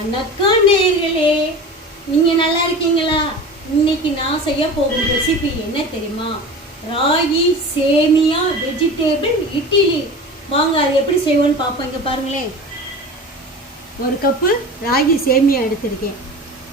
வணக்கம் நேயர்களே, நீங்க நல்லா இருக்கீங்களா? இன்னைக்கு நான் செய்ய போகும் ரெசிபி என்ன தெரியுமா? ராகி சேமியா வெஜிடபிள் இட்லி. வாங்க அது எப்படி செய்வோன்னு பார்ப்போம். இங்க பாருங்களேன், ஒரு கப்பு ராகி சேமியா எடுத்திருக்கேன்.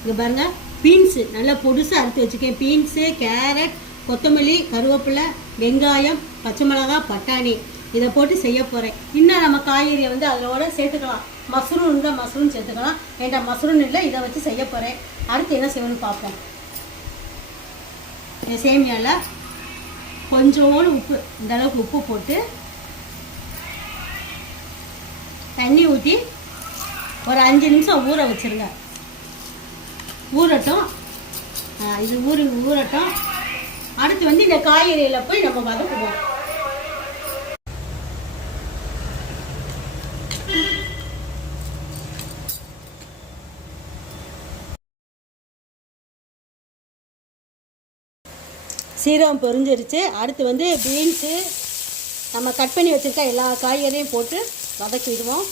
இங்க பாருங்க, பீன்ஸு நல்லா பொடுசாக அறுத்து வச்சுருக்கேன். பீன்ஸு, கேரட், கொத்தமல்லி, கருவேப்பிலை, வெங்காயம், பச்சை மிளகாய், பட்டாணி இதை போட்டு செய்ய போகிறேன். இன்னும் நம்ம காய்கறியை அதோட சேர்த்துக்கலாம். மஷ்ரூம் இருந்தால் மஷ்ரூம் சேர்த்துக்கலாம். என்கிட்ட மஷ்ரூம் இல்லை, இதை வச்சு செய்ய போகிறேன். அடுத்து என்ன செய்யணும்னு பார்ப்போம். இந்த சேமியாவில் கொஞ்சோண்டு உப்பு, இந்த அளவுக்கு உப்பு போட்டு தண்ணி ஊற்றி ஒரு 5 நிமிஷம் ஊற வச்சுருங்க. ஊறட்டும். இது ஊறட்டும். அடுத்து இந்த காய்கறியில் போய் நம்ம வதக்குவோம். சீரகம் பொரிஞ்சிருச்சு. அடுத்து பீன்ஸு, நம்ம கட் பண்ணி வச்சுருக்க எல்லா காய்கறியும் போட்டு வதக்கிடுவோம்.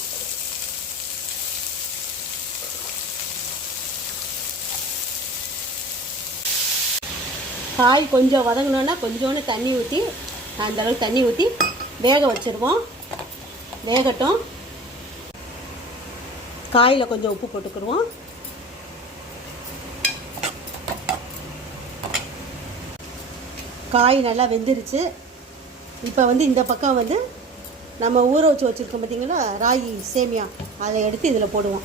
காய் கொஞ்சம் வதங்கினோன்னா கொஞ்சோண்டு தண்ணி ஊற்றி, அந்தளவுக்கு தண்ணி ஊற்றி வேக வச்சுருவோம். வேகட்டும். காயில் கொஞ்சம் உப்பு போட்டுக்கிடுவோம். காய் நல்லா வெந்துருச்சு. இப்போ இந்த பக்கம் நம்ம ஊற வச்சு வச்சுருக்கோம் பார்த்தீங்களா ராகி சேமியா, அதை எடுத்து இதில் போடுவோம்.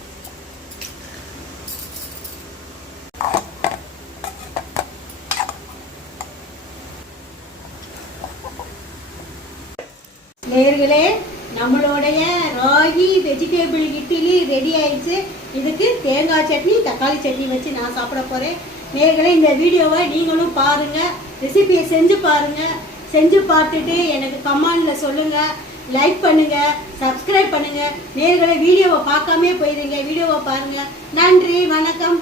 நேயர்களே, நம்மளுடைய ராகி வெஜிடபிள் இட்லி ரெடி ஆயிடுச்சு. இதுக்கு தேங்காய் சட்னி, தக்காளி சட்னி வச்சு நான் சாப்பிட போகிறேன். நேயர்களே, இந்த வீடியோவை நீங்களும் பாருங்கள், ரெசிபியை செஞ்சு பாருங்கள். செஞ்சு பார்த்துட்டு எனக்கு கமெண்டில் சொல்லுங்கள், லைக் பண்ணுங்கள், சப்ஸ்கிரைப் பண்ணுங்கள். நேயர்களே, வீடியோவை பார்க்காமே போயிடுங்க, வீடியோவை பாருங்கள். நன்றி, வணக்கம்.